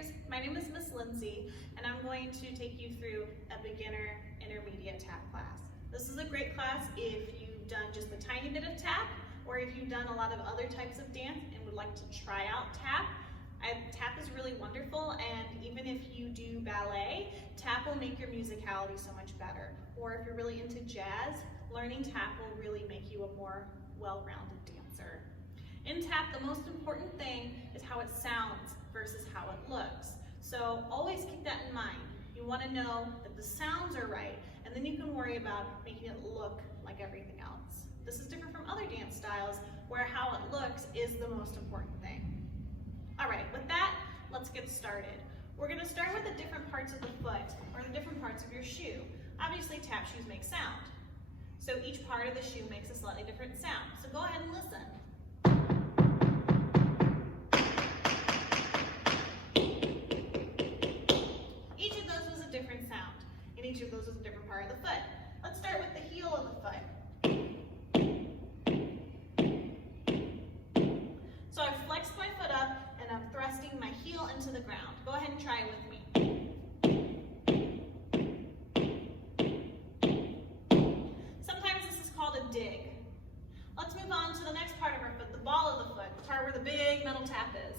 Cheers! My name is Miss Lindsay, and I'm going to take you through a beginner intermediate tap class. This is a great class if you've done just a tiny bit of tap, or if you've done a lot of other types of dance and would like to try out tap. Tap is really wonderful, and even if you do ballet, tap will make your musicality so much better. Or if you're really into jazz, learning tap will really make you a more well-rounded dancer. In tap, the most important thing is how it sounds versus how it looks. So always keep that in mind. You want to know that the sounds are right, and then you can worry about making it look like everything else. This is different from other dance styles where how it looks is the most important thing. All right, with that, let's get started. We're going to start with the different parts of the foot, or the different parts of your shoe. Obviously, tap shoes make sound. So each part of the shoe makes a slightly different sound. So go ahead and listen. Each of those was a different sound, and each of those was a different part of the foot. Let's start with the heel of the foot. So I've flexed my foot up, and I'm thrusting my heel into the ground. Go ahead and try it with me. Sometimes this is called a dig. Let's move on to the next part of our foot, the ball of the foot, the part where the big metal tap is.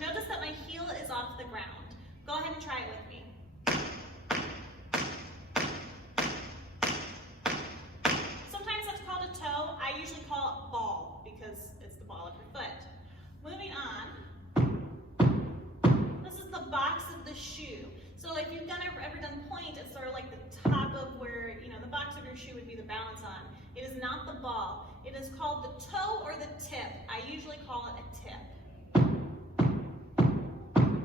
Notice that my heel is off the ground. Go ahead and try it with me. Sometimes that's called a toe. I usually call it ball because it's the ball of your foot. Moving on, this is the box of the shoe. So if you've ever done point, it's sort of like the top of where, the box of your shoe would be the balance on. It is not the ball. It is called the toe or the tip. I usually call it a tip.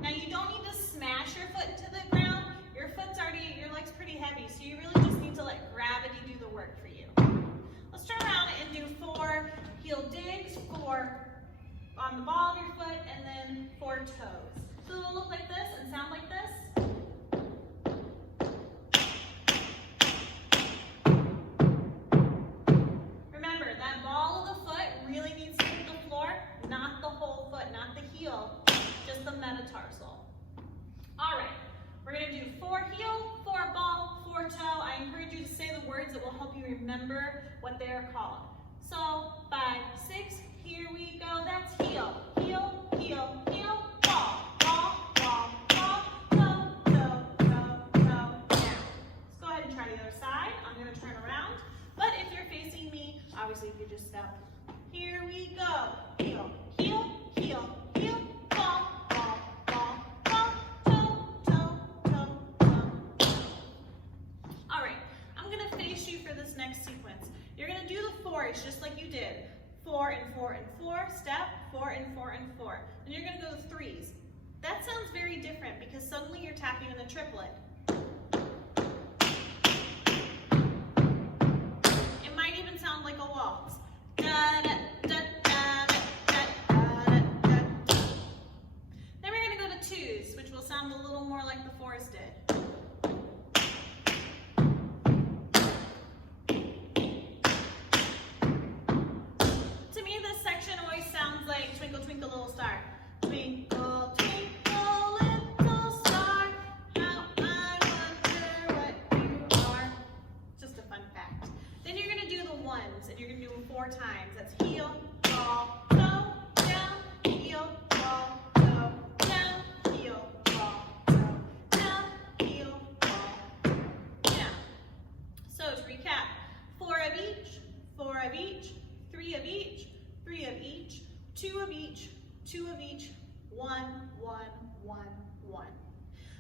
Now you don't need to smash your foot to the ground. Your leg's pretty heavy, so you really just need to let gravity do the work for you. Let's turn around and do 4 heel digs, 4 on the ball of your foot, and then 4 toes. So it'll look like this and sound like this. Remember, that ball of the foot really needs to hit the floor, not the whole foot, not the heel, just the metatarsal. All right, we're going to do 4 heel, 4 ball, 4 toe. I encourage you to say the words that will help you remember what they are called. So 5, 6, here we go. That's heel, heel, heel, heel, ball, ball, ball, ball, toe, toe, toe, toe. Now, let's go ahead and try the other side. I'm going to turn around, but if you're facing me, obviously you just step. Here we go. Heel, heel, heel, heel, ball, ball, ball, ball, toe, toe, toe, toe. All right, I'm going to face you for this next sequence. You're going to do the 4s just like you did. 4 and 4 and 4, step, 4 and 4 and 4. Then you're going to go to 3s. That sounds very different because suddenly you're tapping in a triplet. It might even sound like a waltz. Da, da, da, da, da, da, da, da. Then we're going to go to 2s, which will sound a little more like the 4s did. Twinkle, twinkle, little star. Twinkle, twinkle, little star. How I wonder what you are. Just a fun fact. Then you're going to do the 1s, and you're going to do them 4 times. That's heel, ball, toe, down, heel, ball, toe, down, heel, ball, toe, down, heel, ball, down. So to recap, 4 of each, 4 of each, 3 of each, 3 of each, 2 of each, 2 of each, 1, 1, 1, 1.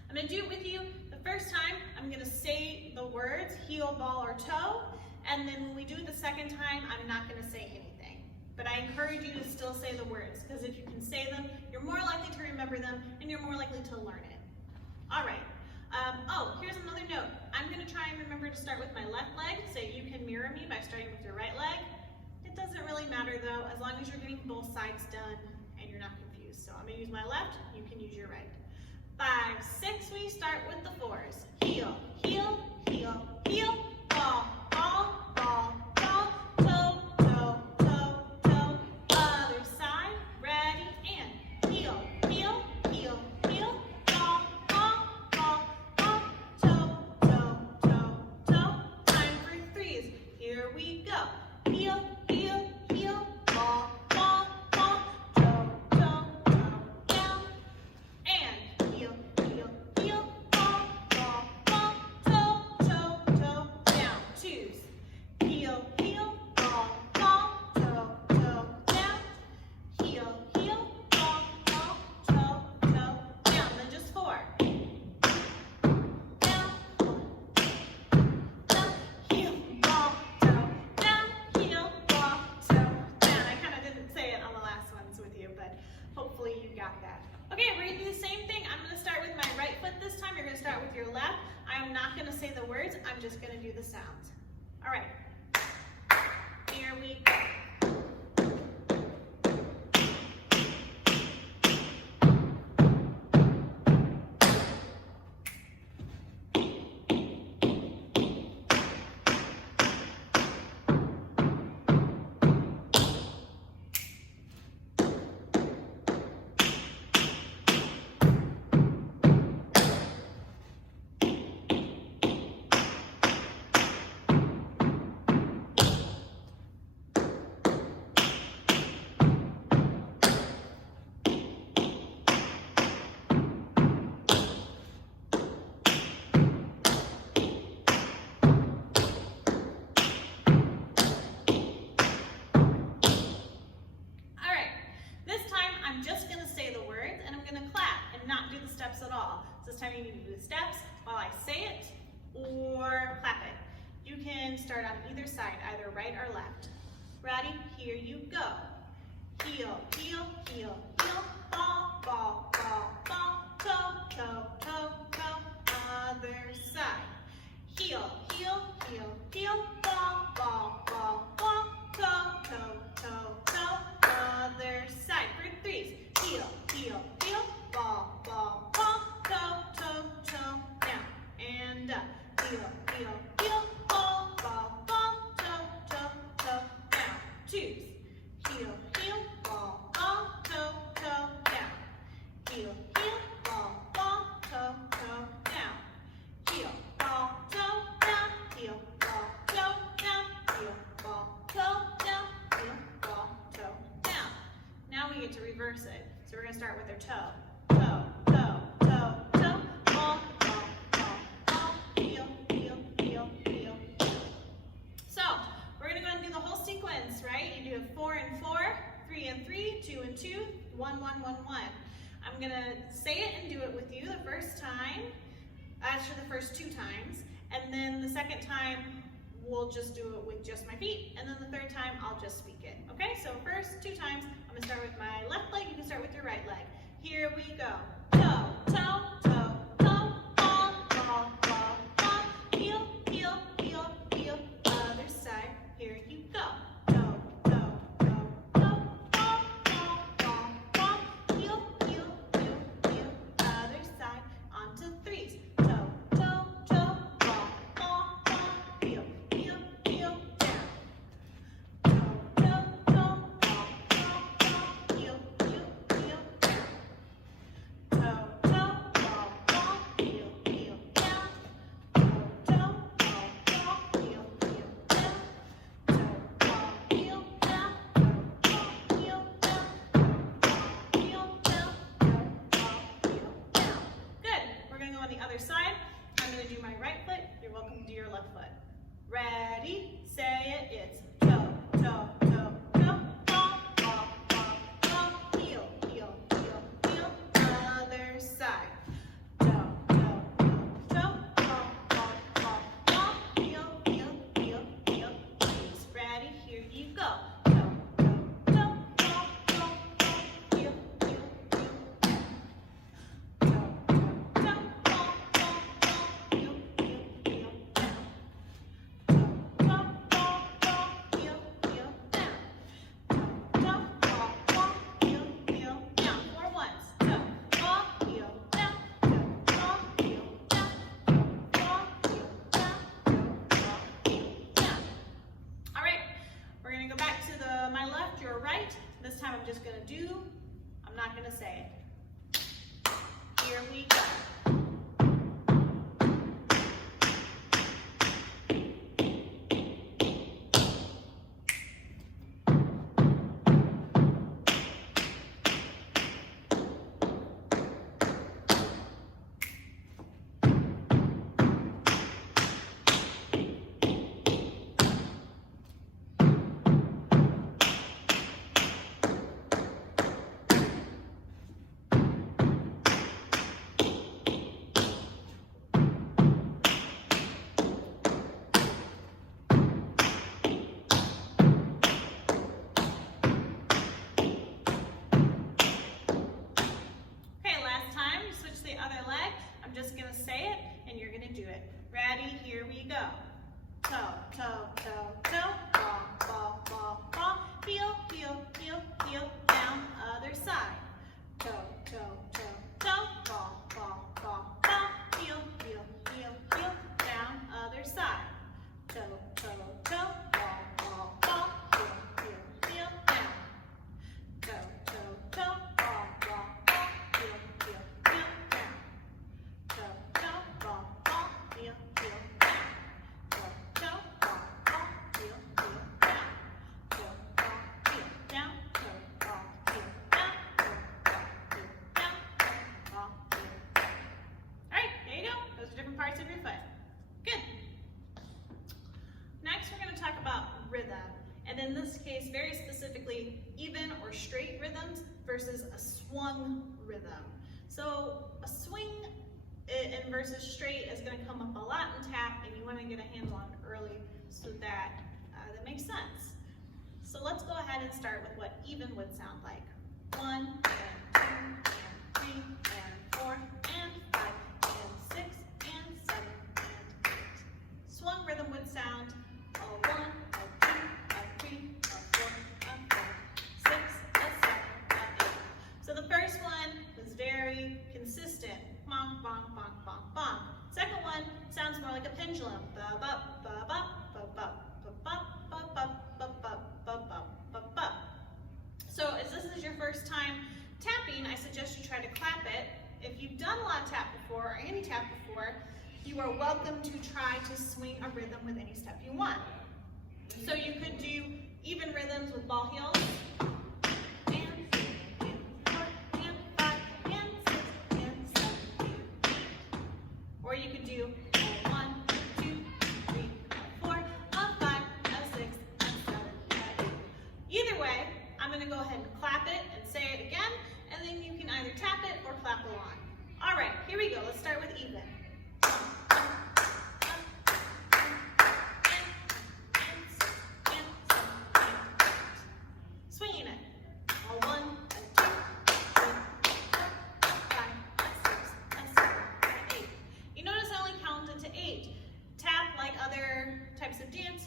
I'm going to do it with you. The first time, I'm going to say the words, heel, ball, or toe, and then when we do it the second time, I'm not going to say anything. But I encourage you to still say the words, because if you can say them, you're more likely to remember them, and you're more likely to learn it. All right. Here's another note. I'm going to try and remember to start with my left leg, so you can mirror me by starting with your right leg. It doesn't really matter though, as long as you're getting both sides done and you're not confused. So I'm going to use my left, you can use your right. 5, 6, we start with the 4s. Heel, heel, heel, heel, ball, ball, ball, ball, toe, toe, toe, toe, gonna do the sounds. All right, here we go. This time you need to do the steps while I say it or clap it. You can start on either side, either right or left. Ready? Here you go. Heel, heel, heel, heel, ball, ball, ball, ball, toe, toe, toe, toe, other side. Heel, heel, heel, heel, ball, ball, ball, ball, toe, toe, toe, toe, other side. For threes. Heel, heel, heel, ball, ball, ball, toe, toe, toe, down and up. Heel, heel, heel, ball, ball, ball, toe, toe, toe, down. Twos. Heel, heel, ball, ball, toe, toe, down. Heel, heel, ball, ball, toe, toe, down. Heel, ball, toe, down. Heel, ball, toe, down. Heel, ball, toe, down. Heel, ball, toe, down. Now we get to reverse it. So we're going to start with our toe. Toe, toe, toe, toe, ball, ball, ball, ball, heel, heel, heel, heel, heel. So we're going to go ahead and do the whole sequence, right? You do 4 and 4, 3 and 3, 2 and 2, 1, 1, 1, 1. I'm going to say it and do it with you the first time, actually the first 2 times, and then the second time we'll just do it with just my feet, and then the third time I'll just speak it. Okay, so first 2 times, I'm going to start with my left leg, you can start with your right leg. Here we go. Toe, toe, toe, toe, ball, ball, ball, ball, heel, heel, heel, heel, other side. Here you go. Toe, toe, toe, toe, ball, ball, ball, ball, heel, heel, heel, heel, other side. On to threes. Toe, toe, toe, ball, ball, ball, heel, heel, heel, down. Toe, toe, toe, ball, ball, ball, heel, heel, heel, down. Toe, toe, ball, ball, heel, heel, down. Toe, toe, ball, ball, heel, heel, down. Toe, ball, heel, down. Toe, ball, heel, down. Toe, ball, heel, down. Toe, ball, heel, down. Good. We're going to go on the other side. I'm going to do my right foot. You're welcome to do your left foot. Ready? Say it. It's toe, toe, toe, toe, ball, ball, ball, ball, heel, heel, heel, heel, other side. Toe, toe, toe, toe, ball, ball, ball, ball, heel, heel, heel, heel, please. Ready? Here you go. Toe, toe, toe, ball, ball, ball, heel, heel, heel, down. Toe, toe, toe, ball, ball, ball, heel, heel, heel, down. Toe, toe, ball, ball, heel, heel, down. Toe, toe, ball, ball, heel, heel, down. 4 ones. Toe, ball, heel, down. Toe, ball, heel, down. Toe, ball, heel, down. Toe, ball, heel, down. All right, we're gonna go back to my left, your right. This time I'm just gonna do, I'm not gonna say it. Here we go. toe, toe, toe, toe, ball, ball, ball, ball, heel, heel, heel, heel, down, other side. Toe, toe, toe, toe, ball, ball, ball, ball, heel, heel, heel, heel, down, other side. Toe, toe, toe, ball, ball, ball, heel, heel, heel, down. Toe, toe, toe, ball, ball, ball, heel, heel, heel, down. Toe, toe, ball, ball, heel, heel, down. Toe, toe, ball, ball, heel, heel, down. Toe, ball, heel, down. Toe, ball, heel, down. Toe, ball, heel, down. Toe, ball, heel, down. All right, there you go. Those are different parts of your foot. Good. Next, we're going to talk about rhythm, and in this case, very specifically, even or straight rhythms versus a swung rhythm. So a swing and versus straight is going to come up a lot in tap, and you want to get a handle on it early so that that makes sense. So let's go ahead and start with what even would sound like. 1 and 2 and 3 and 4 and 5 and 6 and 7 and 8. Swung rhythm would sound a 1, a 2, a 3, a 4, a 5, 6, a 7, a 8. So the first one was very consistent. Bonk, bonk, bonk, bonk, bonk. Second one sounds more like a pendulum. Ba ba ba ba ba ba ba ba ba ba ba ba ba ba ba. So as this is your first time tapping, I suggest you try to clap it. If you've done a lot of tap before or any tap before, you are welcome to try to swing a rhythm with any step you want. So you could do even rhythms with ball heels. And 3, and 4, and 5, and 6, and 7, and 8. Or you could do a 1, 2, 3, a 4, a 5, a 6, a 7, a 8. Either way, I'm going to go ahead and clap it and say it again, and then you can either tap it or clap along. All right, here we go. Let's start with even. Swinging it. A 1, a 2, 3, a 4, a 5, a 6, a 7, a 8. You notice I only count into 8. Tap, like other types of dance,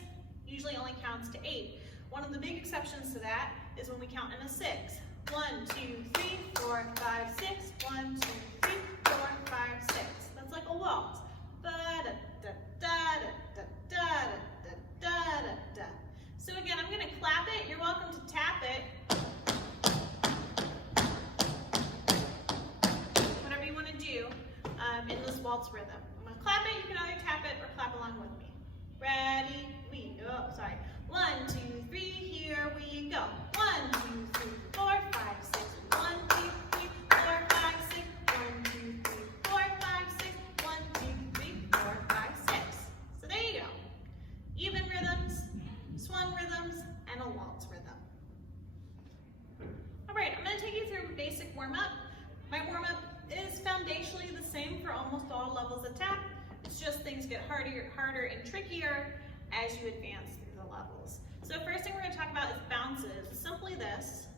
usually only counts to 8. One of the big exceptions to that is when we count in a 6. 1, 2, 3, 4, 5, 6. 1, 2, 3, 4, 5, 6. That's like a waltz. Da da da da da da da da da da. So again, I'm going to clap it. You're welcome to tap it. Whatever you want to do in this waltz rhythm. I'm going to clap it. You can either tap it or clap along with me. Ready? We go. Sorry. 1, 2, 3. Here we go. 1, 2, 3, 4, 5, 6. 1, 2, 3, 4, 5, 6. 1, 2, 3, 4, 5, 6. 1, 2, 3, 4, 5, 6. So there you go. Even rhythms, swung rhythms, and a waltz rhythm. All right, I'm going to take you through a basic warm-up. My warm-up is foundationally the same for almost all levels of tap. It's just things get harder and trickier as you advance through the levels. So first thing we're going to talk about is bounces. It's simply this.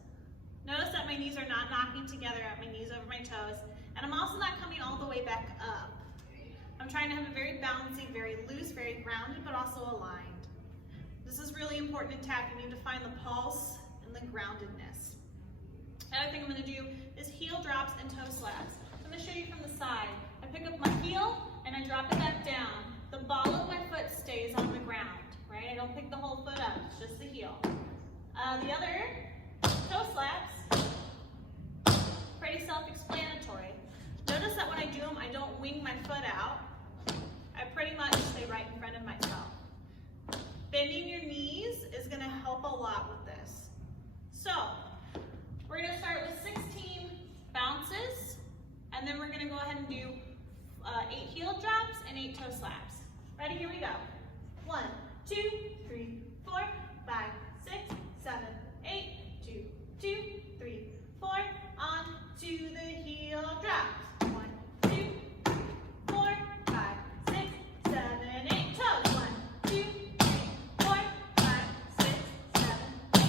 Notice that my knees are not knocking together at my knees over my toes, and I'm also not coming all the way back up. I'm trying to have a very bouncy, very loose, very grounded, but also aligned. This is really important in tap. You need to find the pulse and the groundedness. Another thing I'm going to do is heel drops and toe slaps. I'm going to show you from the side. I pick up my heel and I drop it back down. The ball of my foot stays on the ground, right? I don't pick the whole foot up, it's just the heel. The other, toe slaps, pretty self-explanatory. Notice that when I do them, I don't wing my foot out. I pretty much stay right in front of myself. Bending your knees is going to help a lot with this. So, we're going to start with 16 bounces, and then we're going to go ahead and do 8 heel drops and 8 toe slaps. Ready? Here we go. 1, 2, 3, 4, 5, 6, 7, 8, 2, 2, 3, 4, on to the heel drops. 1, 2, 3, 4, 5, 6, 7, 8, toes. 1, 2, 3, 4, 5, 6, 7, 8.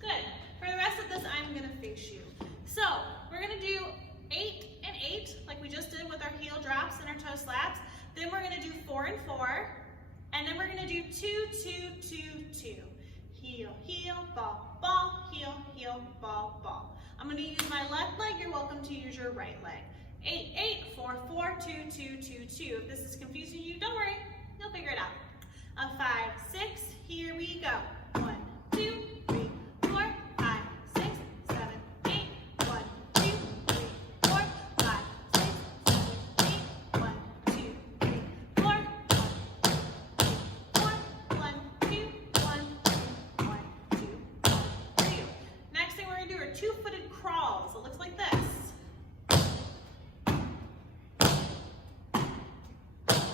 Good. For the rest of this, I'm going to face you. So, we're going to do 8 and 8, like we just did with our heel drops and our toe slaps. Then we're going to do 4 and 4, and then we're going to do 2, 2, 2, 2. Heel, heel, ball, ball, heel, heel, ball, ball. I'm going to use my left leg. You're welcome to use your right leg. 8, 8, 4, 4, 2, 2, 2, 2. If this is confusing you, don't worry. You'll figure it out. 5, 6. Here we go. 1, 2, 3, 4, 5, 6, 7, 8. 1, 2, 3, 4, 5, 6, 7, 8. 1, 2, 3, 4, 1, 2, 1, 2, 2. Next thing we're going to do are two-footed crawls. It looks like this.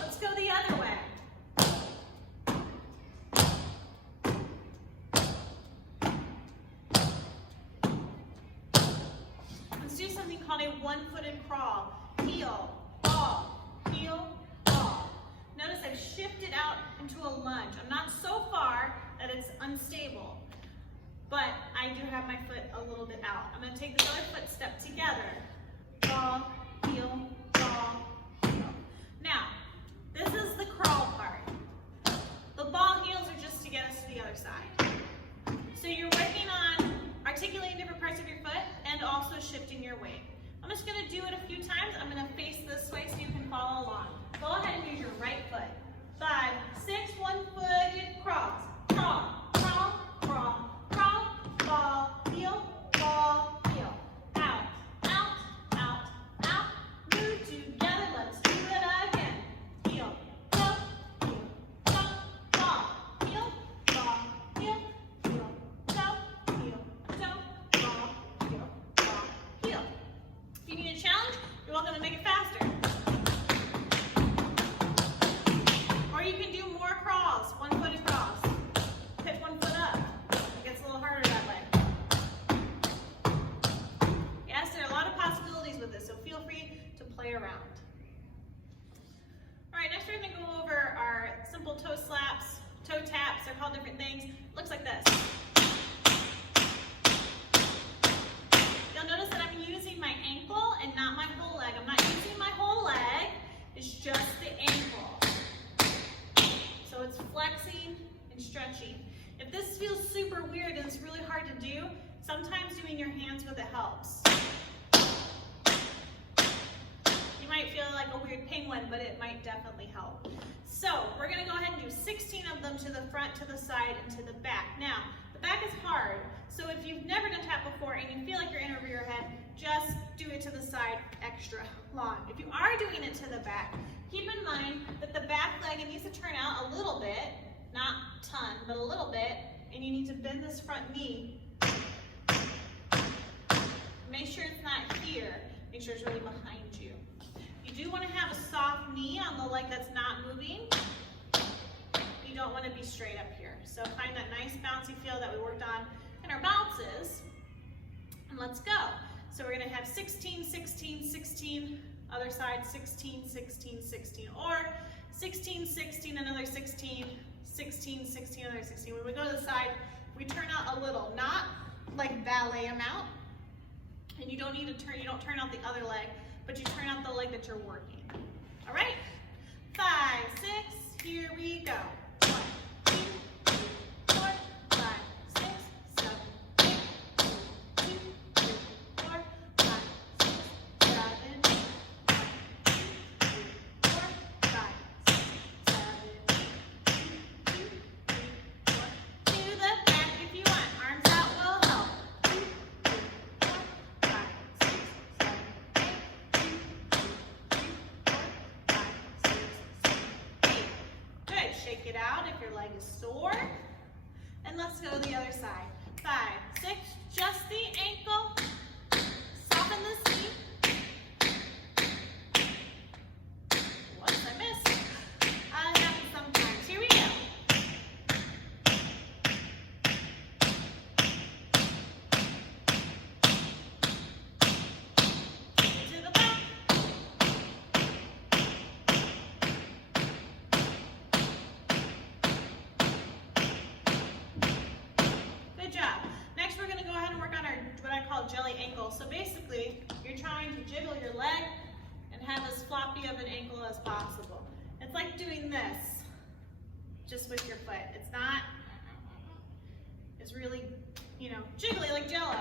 Let's go the other way. Let's do something called a one-footed crawl. Heel, ball, heel, ball. Notice I've shifted out into a lunge. I'm not so far that it's unstable, but I do have my foot a little bit out. I'm going to take this other foot step together. Ball, heel, ball, heel. Now, this is the crawl part. The ball heels are just to get us to the other side. So you're working on articulating different parts of your foot and also shifting your weight. I'm just going to do it a few times. I'm going to face this way so you can follow along. Go ahead and use your right foot. 5, 6, one-footed crawls. Crawl, crawl, crawl, crawl, ball, heel, ball, heel. Out, out, out, out. Move together. Let's do it again. Heel, go, heel, go, ball, heel, ball, heel, heel, go, heel, go, ball, heel, ball, heel. If you need a challenge, you're welcome to make it faster. Or you can do more crawls, one-footed crawls. Pick one foot up. It gets a little harder that way. Yes, there are a lot of possibilities with this, so feel free to play around. All right, next we're going to go over our simple toe slaps, toe taps. They're called different things. Looks like this. You'll notice that I'm using my ankle and not my whole leg. I'm not using my whole leg. It's just the ankle. So it's flexing and stretching. If this feels super weird and it's really hard to do, sometimes doing your hands with it helps. You might feel like a weird penguin, but it might definitely help. So we're going to go ahead and do 16 of them to the front, to the side, and to the back. Now, the back is hard, so if you've never done tap before and you feel like you're in over your head, just do it to the side extra long. If you are doing it to the back, keep in mind that the back leg needs to turn out a little bit, not a ton, but a little bit, and you need to bend this front knee. Make sure it's not here. Make sure it's really behind you. You do want to have a soft knee on the leg that's not moving. You don't want to be straight up here. So find that nice bouncy feel that we worked on in our bounces, and let's go. So we're going to have 16, 16, 16, other side, 16, 16, 16, or 16, 16, another 16, 16, 16, another 16. When we go to the side, we turn out a little, not like ballet amount, and you don't need to turn, you don't turn out the other leg, but you turn out the leg that you're working. All right? 5, 6, here we go. 1, 2, 3, 4, 5, 6, 7, 8, 2, 3, 4, 5, 6, 7, 8, 1, 2, 3, 4, 5, 6, 7, 8, 2, 3, 4. To the back if you want. Arms out will help. 2, 3, 4, 5, 6, 7, 8, 2, 3, 4, 5, 6, 7, 8. Good. Shake it out if your leg is sore. And let's go the other side. 5, 6, just the ankle. Soften the knee. What did I miss? It happens sometimes. Here we go. To the back. Good job. Next, we're going to go ahead and work on our what I call jelly ankle. So basically, you're trying to jiggle your leg and have as floppy of an ankle as possible. It's like doing this. just with your foot. It's not, it's really, you know, jiggly like Jello.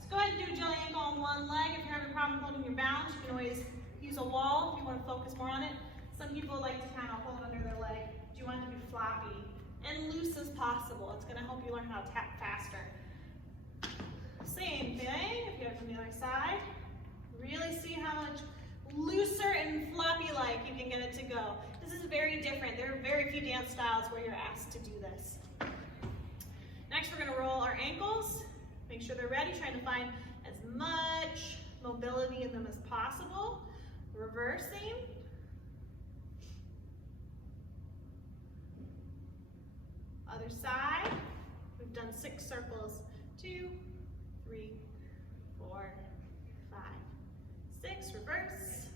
So go ahead and do a jelly ankle on one leg. If you're having a problem holding your balance, you can always use a wall if you want to focus more on it. Some people like to kind of hold it under their leg. Do you want it to be floppy and loose as possible? It's going to help you learn how to tap faster. Same thing, if you have it from the other side. Really see how much looser and floppy-like you can get it to go. This is very different. There are very few dance styles where you're asked to do this. Next, we're going to roll our ankles. Make sure they're ready, trying to find as much mobility in them as possible. Reversing. Other side. We've done 6 circles. 2, 3, 4, 5, 6. Reverse.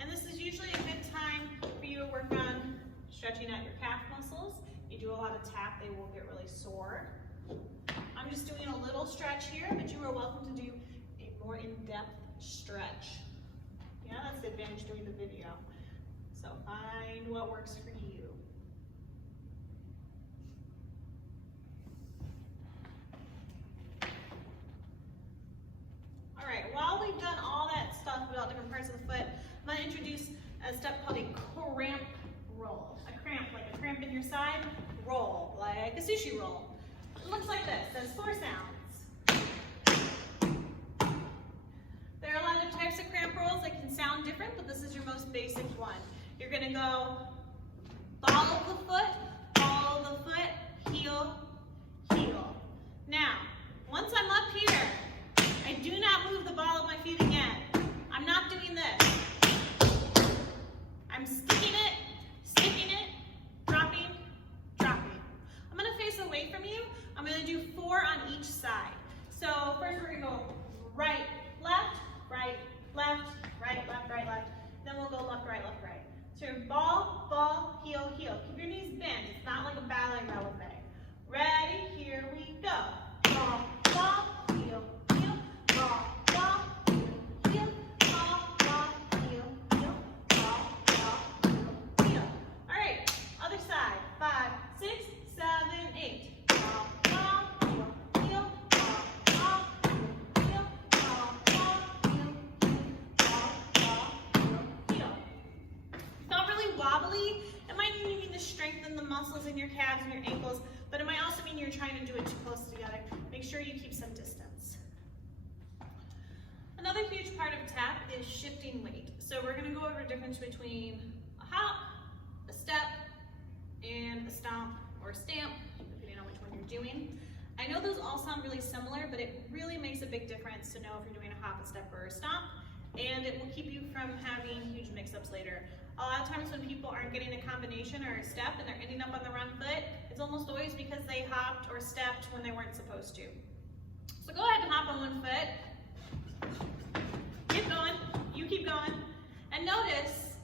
And this is usually a good time for you to work on stretching out your calf muscles. You do a lot of tap, they will get really sore. I'm just doing a little stretch here, but you are welcome to do a more in-depth stretch. Yeah, that's the advantage doing the video. So find what works for you. All right, while we've done all that stuff about different parts of the foot, I'm going to introduce a step called a cramp roll. A cramp, like a cramp in your side, roll, like a sushi roll. It looks like this. There's 4 sounds. There are a lot of types of cramp rolls that can sound different, but this is your most basic one. You're going to go ball of the foot, heel, heel. Now, once I'm up here, I do not move the ball of my feet again. I'm not doing this. I'm sticking it, dropping, dropping. I'm going to face away from you. I'm going to do 4 on each side. So first we're going to go right, left, right, left, right, left, right, left. Then we'll go left, right, left, right. So ball, ball, heel, heel. Keep your knees bent. It's not like a ballet releve. Ready? Here we go. Ball, ball, heel, heel, ball, ball, heel, heel, ball, ball, heel, heel, ball, ball, heel, heel. All right, other side. 5, 6, 7, 8. Ball, ball, heel, heel, ball, ball, heel, heel, ball, ball, heel, heel, ball, ball, heel, heel. Not really wobbly. It might mean to strengthen the muscles in your calves and your ankles, but it might also mean you're trying to do it too close together. Make sure you keep some distance. Another huge part of tap is shifting weight. So we're going to go over the difference between a hop, a step, and a stomp or a stamp, depending on which one you're doing. I know those all sound really similar, but it really makes a big difference to know if you're doing a hop, a step, or a stomp, and it will keep you from having huge mix-ups later. A lot of times when people aren't getting a combination or a step and they're ending up on the wrong foot, it's almost always because they hopped or stepped when they weren't supposed to. So go ahead and hop on one foot. Keep going. You keep going. And notice,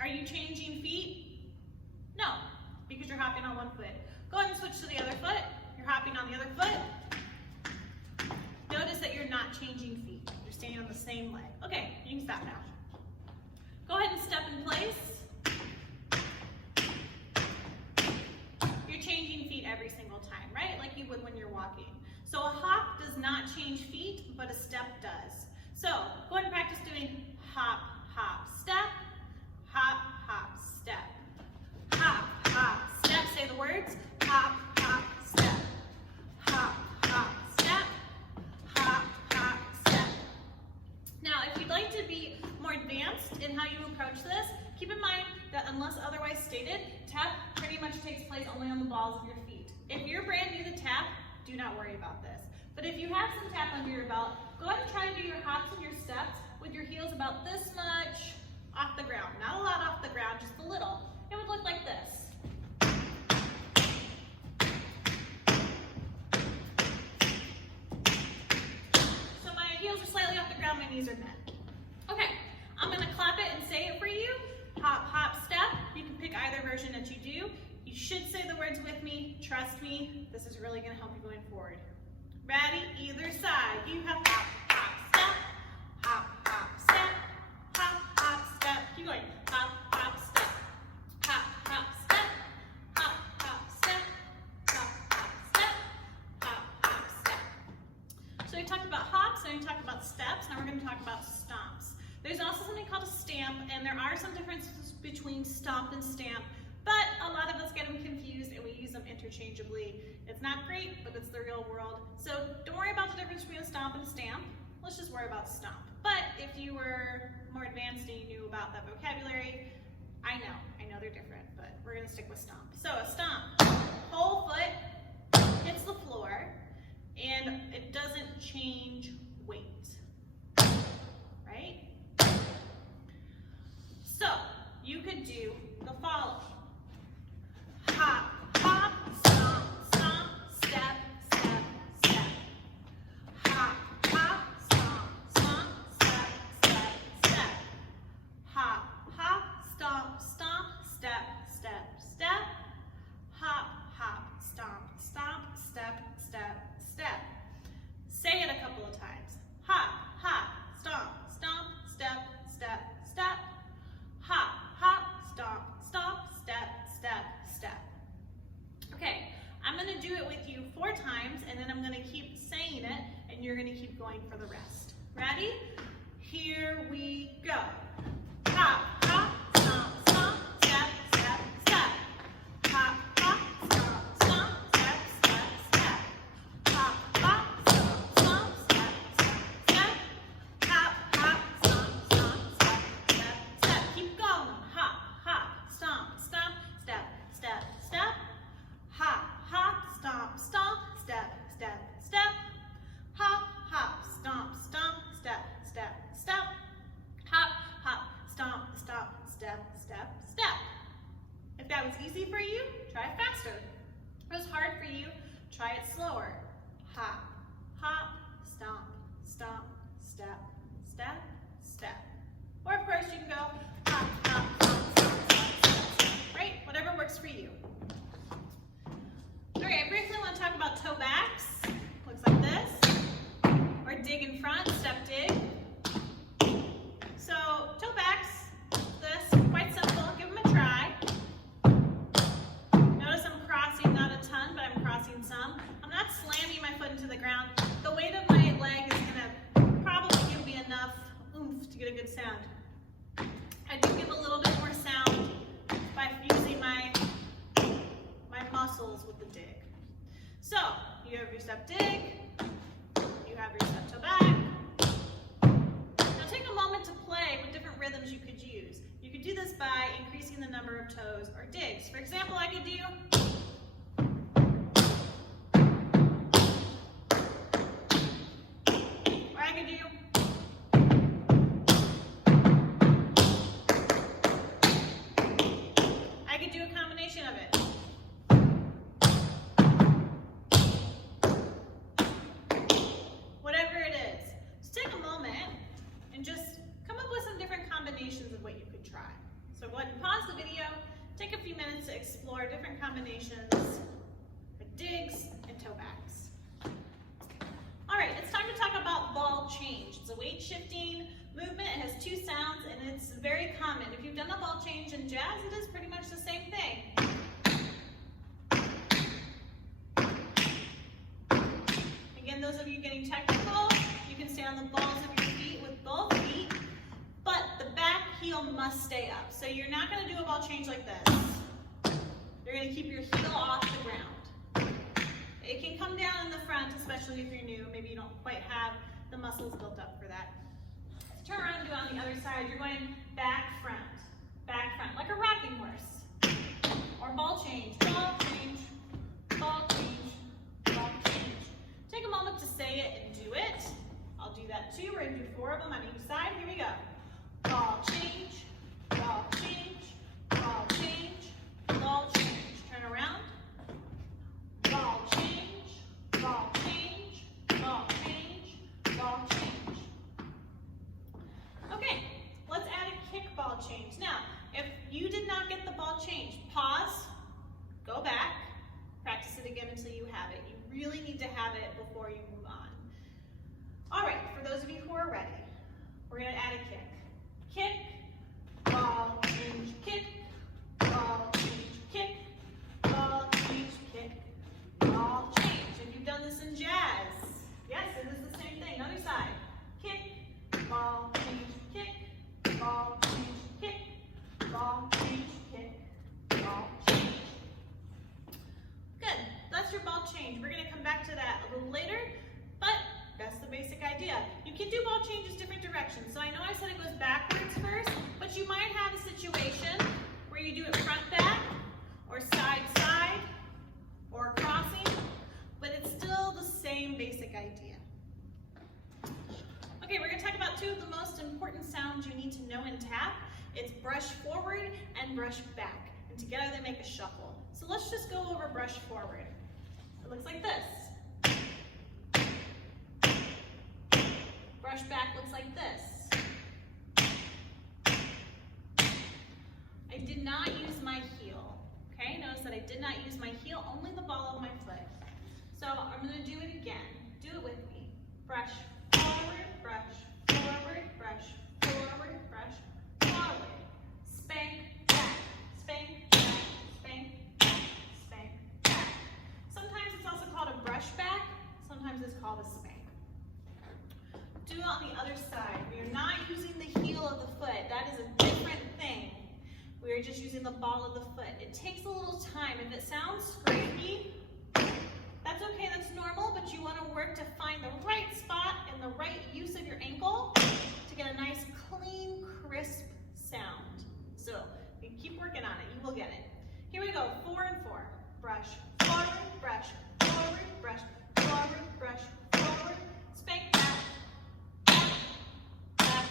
are you changing feet? No, because you're hopping on one foot. Go ahead and switch to the other foot. You're hopping on the other foot. Notice that you're not changing feet. You're staying on the same leg. Okay, you can stop now. Go ahead and step in place. You're changing feet every single time, right? Like you would when you're walking. So a hop does not change feet, but a step does. So go ahead and practice doing hop, hop, step, hop, hop, step, hop, hop, step. Say the words, hop, hop, step, hop, hop, step, hop, hop, step. Now, if you'd like to be more advanced in how you approach this, keep in mind that unless otherwise stated, tap pretty much takes place only on the balls of your feet. If you're brand new to tap, do not worry about this. But if you have some tap under your belt, go ahead and try to do your hops and your steps with your heels about this much off the ground. Not a lot off the ground, just a little. It would look like this. So my heels are slightly off the ground, my knees are bent. Okay, I'm gonna clap it and say it for you. Hop, hop, step. You can pick either version that you do. You should say the words with me. Trust me, this is really gonna help you going forward. Ready? Either side. You have hop, hop, step, hop, hop, step, hop, hop, step. about steps, now we're going to talk about stomps. There's also something called a stamp, and there are some differences between stomp and stamp, but a lot of us get them confused and we use them interchangeably. It's not great, but it's the real world. So don't worry about the difference between a stomp and a stamp. Let's just worry about stomp. But if you were more advanced and you knew about that vocabulary, I know they're different, but we're going to stick with stomp. So a stomp, whole foot hits the floor and it doesn't change weight, right? So you could do the following. Hop, hop, stomp, stomp, step, step, step. Hop, hop, stomp, stomp, step, step, step. Hop, hop, stomp, stomp, step, step, step. Hop, hop, stomp, stomp, step, step, step. Say it a couple of times. Hop, hop, stomp, stomp, step, step, step. Hop, hop, stomp, stomp, step, step, step. Okay, I'm going to do it with you 4 times, and then I'm going to keep saying it, and you're going to keep going for the rest. Ready? Here we go. Hop, hop, stomp, stomp, step, step, step. Hop, hop, stomp, stomp, step, step, step. Hop, hop, stomp, stomp, step, step, step. Hop, hop, stomp, stomp, step, step, step. Keep going. Hop, hop, stomp, stomp, step, step, step. Hop, hop, stomp, stomp, step, step, step. Hop, hop, stomp, stomp, step, step, step. Hop, hop, stomp, stomp, step, step, step. If that was easy for you, try it faster. If it was hard for you, try it slower. Hop, hop, stomp, stomp, step, step, step. Or of course you can go hop, hop, stomp, stomp, step, step, right? Whatever works for you. Okay, I briefly want to talk about toe backs. Looks like this. Or dig in front, step dig. So toe backs, this, quite simple. Give them a try. Notice I'm crossing not a ton, but I'm crossing some. I'm not slamming my foot into the ground. The weight of my leg is going to probably give me enough oomph to get a good sound. I do give a little bit more sound by using my muscles with the dig. So you have your step dig, you have your step toe back. Now take a moment to play with different rhythms you could use. You could do this by increasing the number of toes or digs. For example, I could do a combination of it. Whatever it is. So take a moment and just come up with some different combinations of what you could try. So go ahead and pause the video, take a few minutes to explore different combinations with digs and toe backs. All right, it's time to talk about ball change. It's a weight shifting movement. It has 2 sounds and it's very common. If you've done a ball change in jazz, it is pretty much the same thing. Again, those of you getting technical, you can stay on the balls of your feet with both feet, but the back heel must stay up. So you're not going to do a ball change like this. You're going to keep your heel off the ground. It can come down in the front, especially if you're new. Maybe you don't quite have the muscles built up for that. Turn around and do it on the other side. You're going back, front, like a rocking horse. Or ball change, ball change, ball change, ball change. Take a moment to say it and do it. I'll do that too. We're going to do 4 of them on each side. Here we go. Ball change, ball change, ball change, ball change. Turn around. Ball change, ball change, ball change, ball change. Okay, let's add a kick ball change. Now, if you did not get the ball change, pause, go back, practice it again until you have it. You really need to have it before you move on. All right, for those of you who are ready, we're going to add a kick. Kick, ball change, kick, ball change, kick, ball change, kick, ball change. If you've done this in jazz, yes, it is the same thing. Other side. Kick, ball change. We're gonna come back to that a little later, but that's the basic idea. You can do ball changes different directions. So I know I said it goes backwards first, but you might have a situation where you do it front back, or side side, or crossing, but it's still the same basic idea. Okay, we're gonna talk about two of the most important sounds you need to know in tap. It's brush forward and brush back, and together they make a shuffle. So let's just go over brush forward. It looks like this. Brush back looks like this. I did not use my heel. Okay, notice that I did not use my heel, only the ball of my foot. So I'm going to do it again. Do it with me. Brush forward, brush forward, brush forward, brush forward. Spank back, spank back, spank back, spank back. Sometimes it's also called a brush back. Sometimes it's called a spank. Do it on the other side. We are not using the heel of the foot. That is a different thing. We are just using the ball of the foot. It takes a little time. If it sounds scrapey, that's okay, that's normal, but you want to work to find the right spot and the right use of your ankle to get a nice, clean, crisp sound. So, you keep working on it, you will get it. Here we go, 4 and 4. Brush forward, brush forward, brush forward, brush forward, spank back, back, back,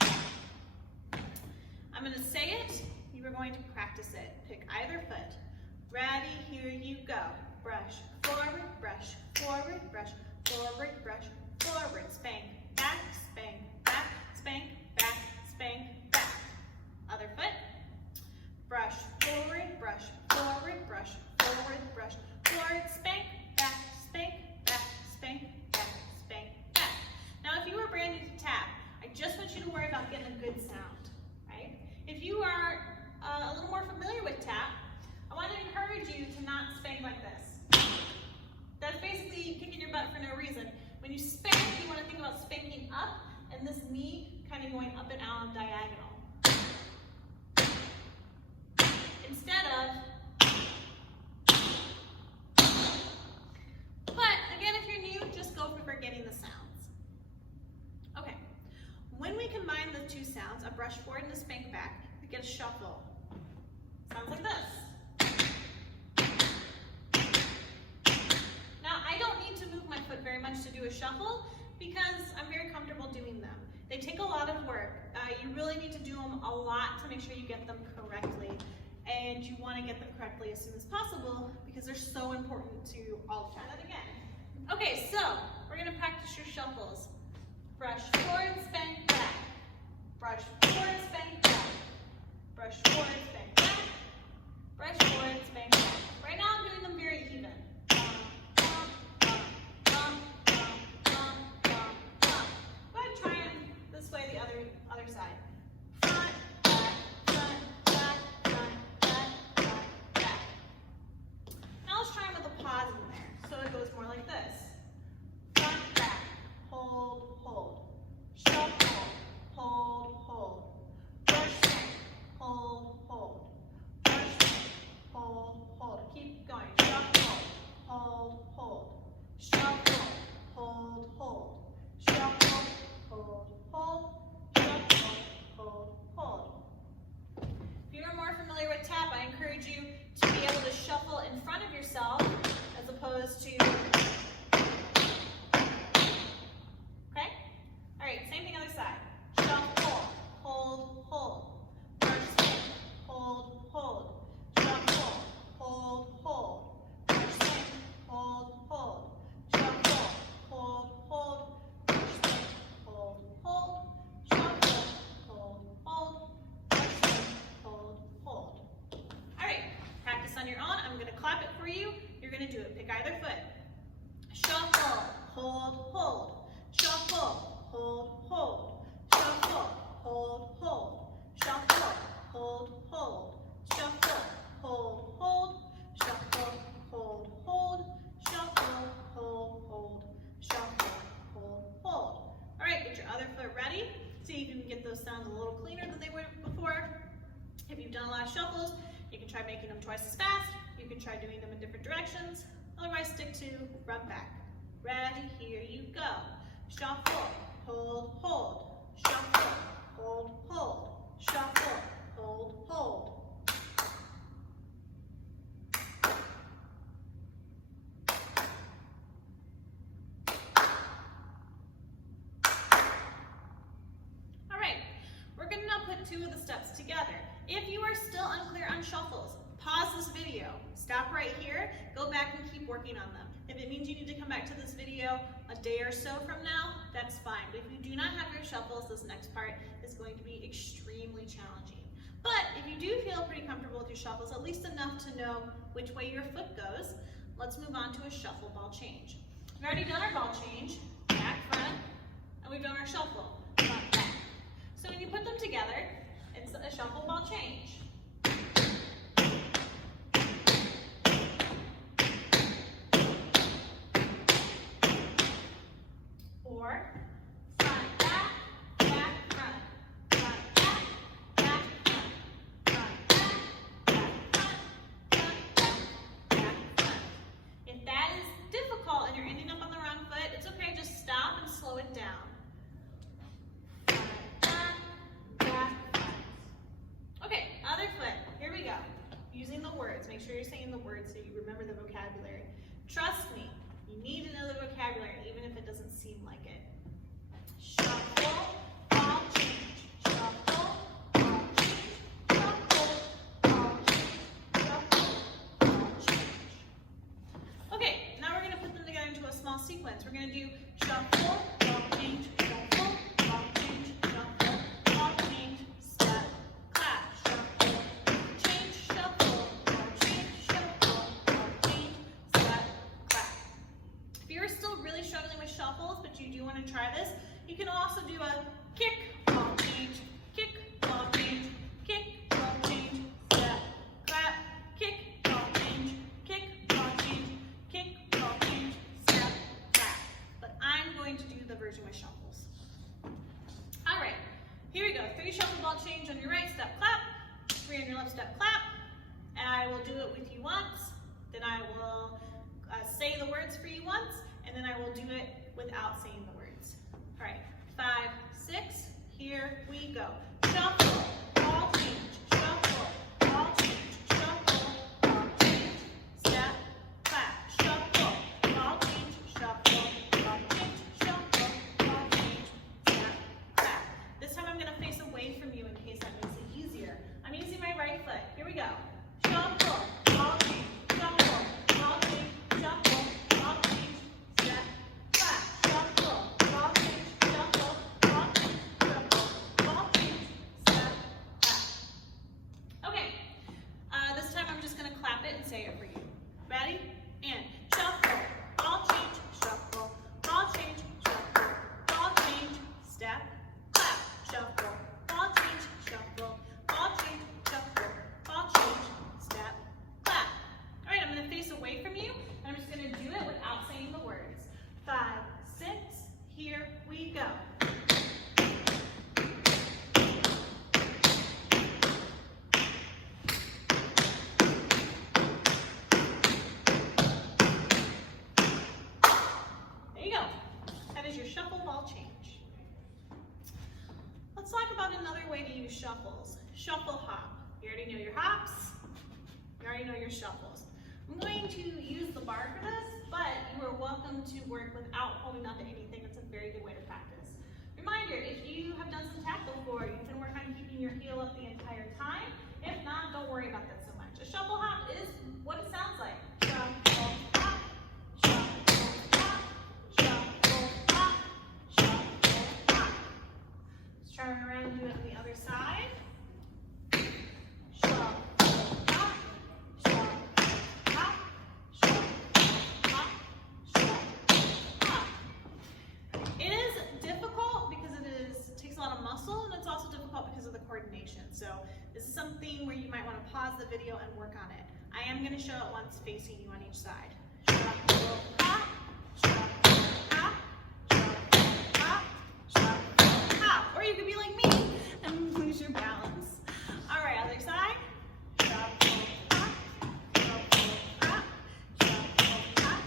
back. I'm going to say it, you are going to practice it. Pick either foot. Ready, here you go. Brush forward, brush forward, brush forward, brush forward. Spank back, spank back, spank back, spank back. Other foot. Brush forward, brush forward, brush forward, brush forward. Spank back, spank back, spank back, spank back. Now, if you are brand new to tap, I just want you to worry about getting a good sound, right? If you are a little more familiar with tap, I want to encourage you to not spank like this. That's basically kicking your butt for no reason. When you spank, you want to think about spanking up and this knee kind of going up and out diagonal. Instead of, but again, if you're new, just go for forgetting the sounds. Okay, when we combine the two sounds, a brush forward and a spank back, we get a shuffle. Sounds like this. Very much to do a shuffle because I'm very comfortable doing them. They take a lot of work. You really need to do them a lot to make sure you get them correctly, and you want to get them correctly as soon as possible because they're so important to all try that again. Okay, so we're going to practice your shuffles. Brush forward, spank back. Brush forward, spank back. Brush forward, spank back. Brush forward, spank back. Right now I'm doing them very even. Other side. Front, back, front, back, front, back, front, back. Now let's try them with a pause in there. So it goes more like this. Front, back, hold, hold. Shuffle, hold, hold. Brush, hold, hold. Brush, hold, hold. Keep going. Shuffle, hold, hold. Shuffle, hold, hold. Shuffle, hold, hold. Hold, hold. If you're more familiar with tap, I encourage you to be able to shuffle in front of yourself as opposed to, okay? All right, same thing other side. Shuffle, hold, hold. Brush, hold, hold. Shuffle, hold, hold. Brush, hold, hold. Shuffle, hold, hold. Brush, hold, hold. On your own, I'm going to clap it for you. You're going to do it. Pick either foot. Shuffle, hold, hold. Shuffle, hold, hold. Shuffle, hold, hold. Shuffle, hold, hold. Shuffle, hold, hold. Shuffle, hold, hold. Shuffle, hold, hold. Shuffle, hold, hold. All right, get your other foot ready. See if you can get those sounds a little cleaner than they were before. If you've done a lot of shuffles, you can try making them twice as fast. You can try doing them in different directions. Otherwise, stick to run back. Ready, here you go. Shuffle, hold, hold. Shuffle, hold, hold. Shuffle, hold, hold. All right, we're going to now put two of the steps together. If you are still unclear on shuffles, pause this video, stop right here, go back and keep working on them. If it means you need to come back to this video a day or so from now, that's fine. But if you do not have your shuffles, this next part is going to be extremely challenging. But if you do feel pretty comfortable with your shuffles, at least enough to know which way your foot goes, let's move on to a shuffle ball change. We've already done our ball change, back, front, and we've done our shuffle, front, back. So when you put them together, it's a shuffle ball change. Or front, back, back, front, front, back, back, front, front, back, back, front, front, back, back, front. If that is difficult and you're ending up on the wrong foot, it's okay, just stop and slow it down. Front, back, back, front. Okay, other foot, here we go. Using the words, make sure you're saying the words so you remember the vocabulary. Trust me, you need to know the vocabulary even if it doesn't seem like it. Shuffle, ball change, shuffle, ball change, shuffle, ball change, shuffle, ball change. Okay, now we're going to put them together into a small sequence. We're going to do shuffle, ball change, shuffle, ball change, shuffle, ball change, step, clap, shuffle, change, shuffle, ball change, shuffle, ball change, step, clap. If you're still really struggling with shuffles, but you do want to try this, you can also do a kick, ball change, ball change, step, clap, kick, ball change, ball change, step, clap. But I'm going to do the version with shuffles. All right, here we go. 3 shuffle ball change on your right, step, clap. 3 on your left, step, clap. And I will do it with you once. Then I will say the words for you once, and then I will do it without saying the words. All right, 5, 6, here we go. Shuffle, ball change, shuffle, ball change, shuffle, ball change, step, clap, shuffle, ball change, shuffle, ball change, shuffle, ball change, step, clap. This time I'm going to face away from you in case that makes it easier. I'm using my right foot. Here we go. Shuffle, ball change, shuffle, ball change, shuffle, ball change, step, clap, shuffle, ball change, shuffle, ball change, shuffle, ball change, step, clap. Okay, this time I'm just going to clap it and say it for you. Ready? And shuffle, ball change, shuffle, ball change, shuffle, ball change, step, clap, shuffle, ball change, shuffle, ball change, shuffle, ball change, step, clap. All right, I'm going to face away from you, and I'm just going to do it without saying the words. 5, 6, here we go. There you go. That is your shuffle ball change. Let's talk about another way to use shuffles. Shuffle hop. You already know your hops. You already know your shuffles. I'm going to use the bar for this, but you are welcome to work without holding on to anything. It's a very good way to practice. Reminder, if you have done some tap before, you can work on keeping your heel up the entire time. If not, don't worry about that so much. A shuffle hop is what it sounds like. Shuffle hop, shuffle hop, shuffle hop, shuffle hop. Let's turn around and do it on the other side. Shuffle hop, shuffle hop, shuffle hop, shuffle hop. It is difficult because it takes a lot of muscle, and it's also difficult because of the coordination. So this is something where you might want to pause the video and work on it. I am going to show it once facing you on each side. Shuffle hop, shuffle hop, shuffle hop, shuffle hop. Or you could be like me and lose your balance. All right, other side. Shuffle hop, shuffle hop, shuffle hop,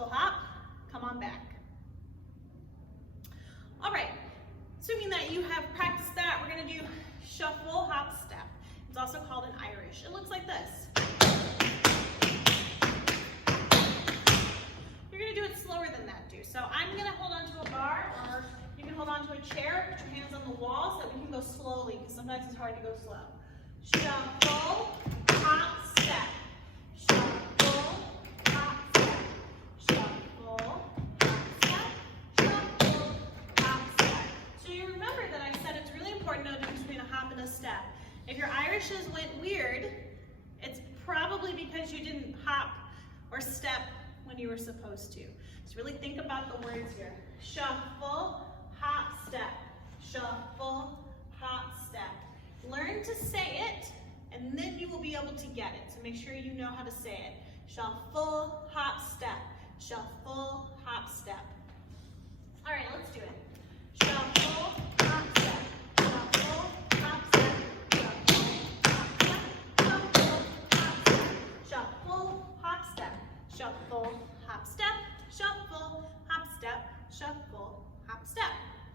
shuffle, hop, come on back. All right, assuming that you have practiced that, we're gonna do shuffle, hop, step. It's also called an Irish. It looks like this. You're gonna do it slower than that too. So I'm gonna hold onto a bar, or you can hold onto a chair, put your hands on the wall so that we can go slowly, because sometimes it's hard to go slow. Shuffle, hop, step. Shuffle, hop, step. Shuffle, hop, step. Shuffle, hop, step. So you remember that I said it's really important to know the difference between a hop and a step. If your Irishes went weird, it's probably because you didn't hop or step when you were supposed to. So really think about the words here. Shuffle, hop, step. Shuffle, hop, step. Learn to say it, and then you will be able to get it. So make sure you know how to say it. Shuffle, hop, step. Shuffle, hop, step. All right, let's do it. Shuffle, hop, step. Shuffle, hop, step. Shuffle, hop, step. Shuffle, hop, step. Shuffle, hop, step. Shuffle, hop, step.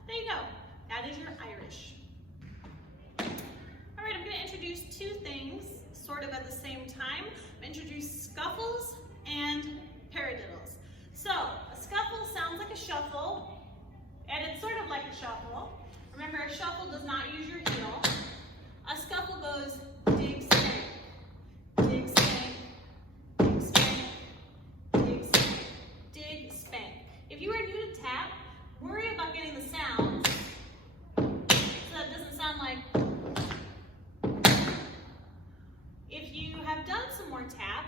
There you go. That is your Irish. All right, I'm going to introduce two things sort of at the same time. I'm going to introduce scuffles and paradiddles. So, a scuffle sounds like a shuffle, and it's sort of like a shuffle. Remember, a shuffle does not use your heel. A scuffle goes dig, spank, dig, spank, dig, spank, dig, spank, dig, spank. If you are new to tap, worry about getting the sounds so that it doesn't sound like. If you have done some more tap,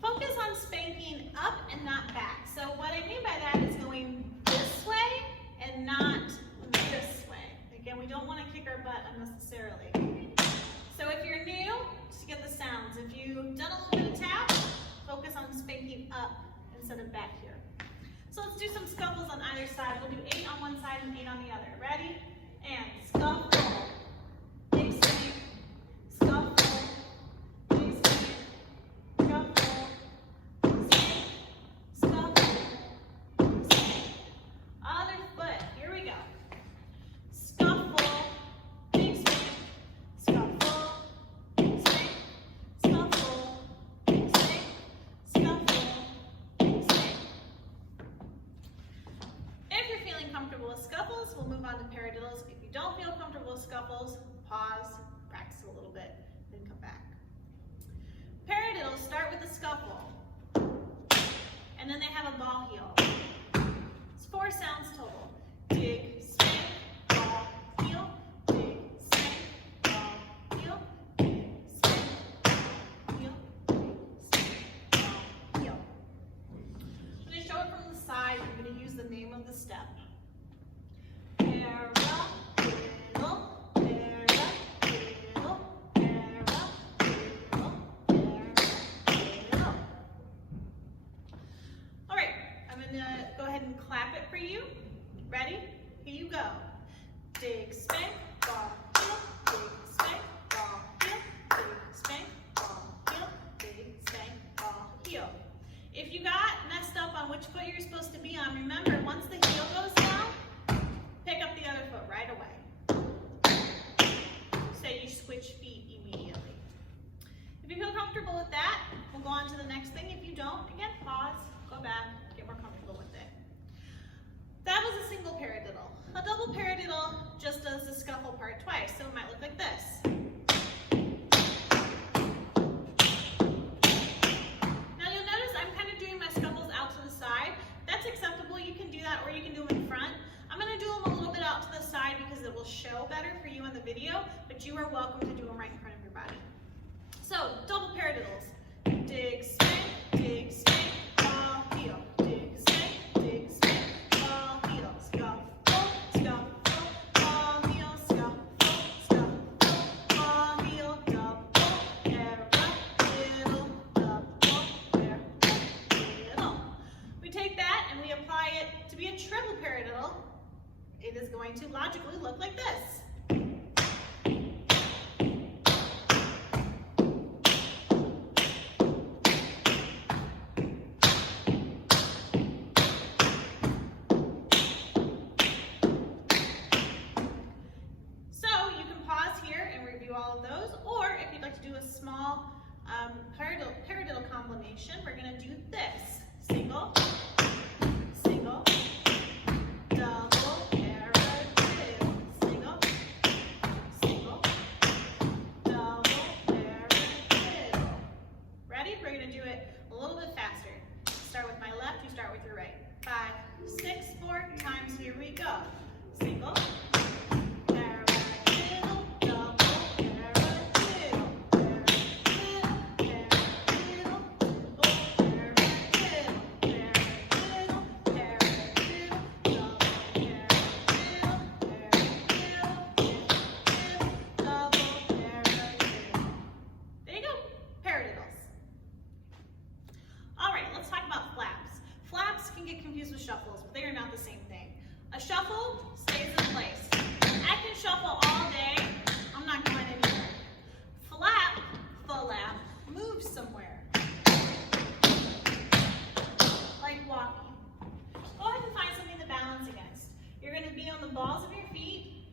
focus on spanking up and not back. So what I mean by that is going this way and not this way. Again, we don't want to kick our butt unnecessarily. So if you're new, just get the sounds. If you've done a little bit of tap, focus on spanking up instead of back here. So let's do some scuffles on either side. We'll do 8 on one side and 8 on the other. Ready? And scuffle, big spank, scuffle, big spank, scuffle, big spank, scuffle, big spank. Other foot. Here we go. Scuffle, big spank, scuffle, big spank, scuffle, big spank, scuffle, big spank. If you're feeling comfortable with scuffles, we'll move on to paradiddles. If you don't feel comfortable with scuffles, pause, practice a little bit, then come back. Paradiddles start with a scuffle, and then they have a ball heel. It's 4 sounds total. Dig, spank, ball, heel, dig, spank, ball, heel, dig, spank, ball, heel, dig, spank, ball, heel. I'm going to show it from the side. I'm going to use the name of the step. Paradiddle, paradiddle, paradiddle, paradiddle. All right, I'm going to go ahead and clap it for you. Ready? Here you go. Dig, spank, ball, heel, dig, spank, ball, heel, dig, spank, ball, heel, dig, spank, ball, heel. If you got messed up on which foot you're supposed to be on, remember, once the heel goes down, pick up the other foot right away. So you switch feet immediately. If you feel comfortable with that, we'll go on to the next thing. If you don't, again, pause, go back, get more comfortable with it. That was a single paradiddle. A double paradiddle just does the scuffle part twice, so it might look like this. Now you'll notice I'm kind of doing my scuffles out to the side. That's acceptable. You can do that, or you can do them in front. I'm going to do them a little bit out to the side because it will show better for you in the video, but you are welcome to do them right in front of your body. So, double paradiddles. Dig, spank, ball, heel. Dig, spank, ball, heel. Scuffle, scuffle, ball, heel. Scuffle, scuffle, ball, heel. Double paradiddle, double paradiddle. We take that and we apply it to be a triple paradiddle. It is going to logically look like this. 5, 6, 4 times. Here we go. Single, paradiddle, double, paradiddle, paradiddle, paradiddle, paradiddle, paradiddle, paradiddle, double, paradiddle, paradiddle, double, paradiddle. There you go, paradiddles. All right, let's talk about flaps. Flaps can get confused with shuffles, but they are not the same thing. A shuffle stays in place. I can shuffle all day. I'm not going anywhere. Flap, moves somewhere. Like walking. Go ahead and find something to balance against. You're going to be on the balls of your feet.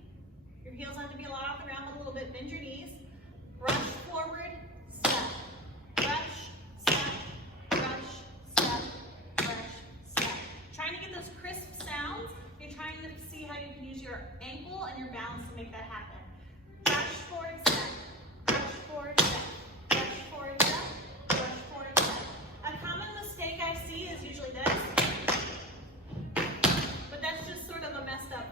Your heels have to be a lot off the ground, but a little bit. Bend your knees. Brush forward, step. Brush, step, brush, step, brush, step. Trying to get those crisp sounds. You're trying to see how you can use your ankle and your balance to make that happen. Brush forward, step. Brush forward, step. Brush forward, step. Brush forward, step. A common mistake I see is usually this. But that's just sort of a messed up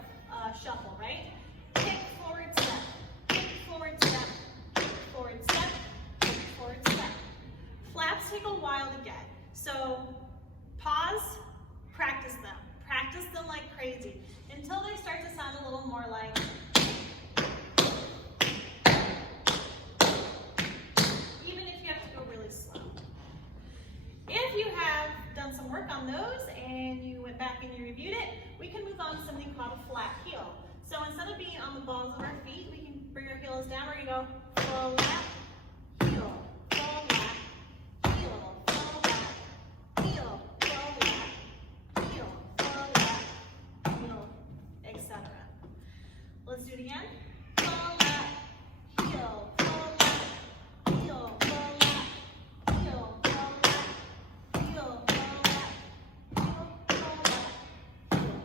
shuffle, right? Kick forward, step. Kick forward, step. Kick forward, step. Kick forward, step. Flaps take a while to get. So pause, practice them. Practice them like crazy until they start to sound a little more like. Even if you have to go really slow. If you have done some work on those and you went back and you reviewed it, we can move on to something called a flat heel. So instead of being on the balls of our feet, we can bring our heels down. We're going to go flat, heel, flat, heel, flat, heel, flat, heel, flat, heel, etc. Let's do it again. Flat, heel, flat, heel, flat, heel, flat, heel, flat, heel, flat, heel.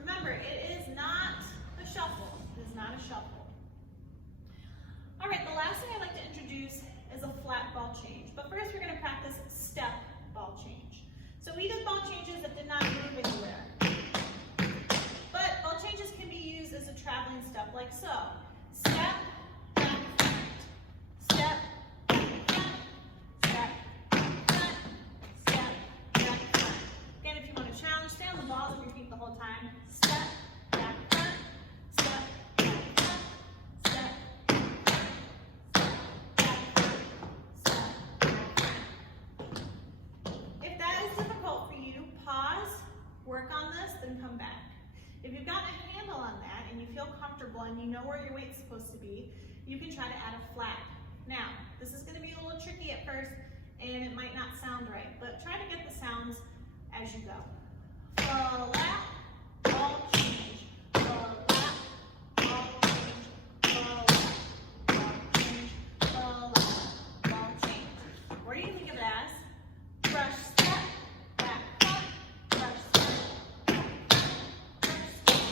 Remember, it is not a shuffle. It is not a shuffle. All right, the last thing I'd like to introduce is a flat ball change. But first, we're going to practice step ball change. So we did ball changes that did not move anywhere. But ball changes can be used as a traveling step, like so. Step, back, front. Step, back, front. Step, back, front. Step, back, front. Again, if you want to challenge, stay on the balls of your feet the whole time. Step, back, front. Step, back, front. Step, back, front. Step, back, front. Step, back, front. If that is difficult for you, pause, work on this, then come back. If you've gotten a handle on that and you feel comfortable and you know where your weight's supposed to be, you can try to add a flat. Now, this is going to be a little tricky at first and it might not sound right, but try to get the sounds as you go. Flat, ball change, flat, ball change, flat, ball change, flat, ball change. Or you can think of it as brush step, back front, brush step, back front, brush step,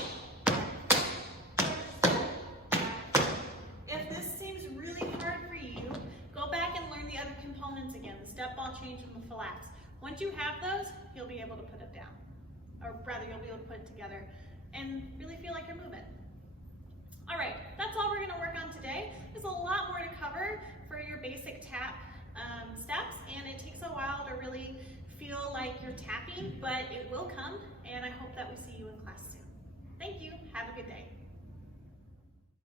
back front, brush step, back front. If this seems really hard for you, go back and learn the other components again, the step ball change and the flats. Once you have those, you'll be able to put it down. Or rather, you'll be able to put it together and really feel like you're moving. All right, that's all we're going to work on today. There's a lot more to cover for your basic tap steps, and it takes a while to really feel like you're tapping, but it will come,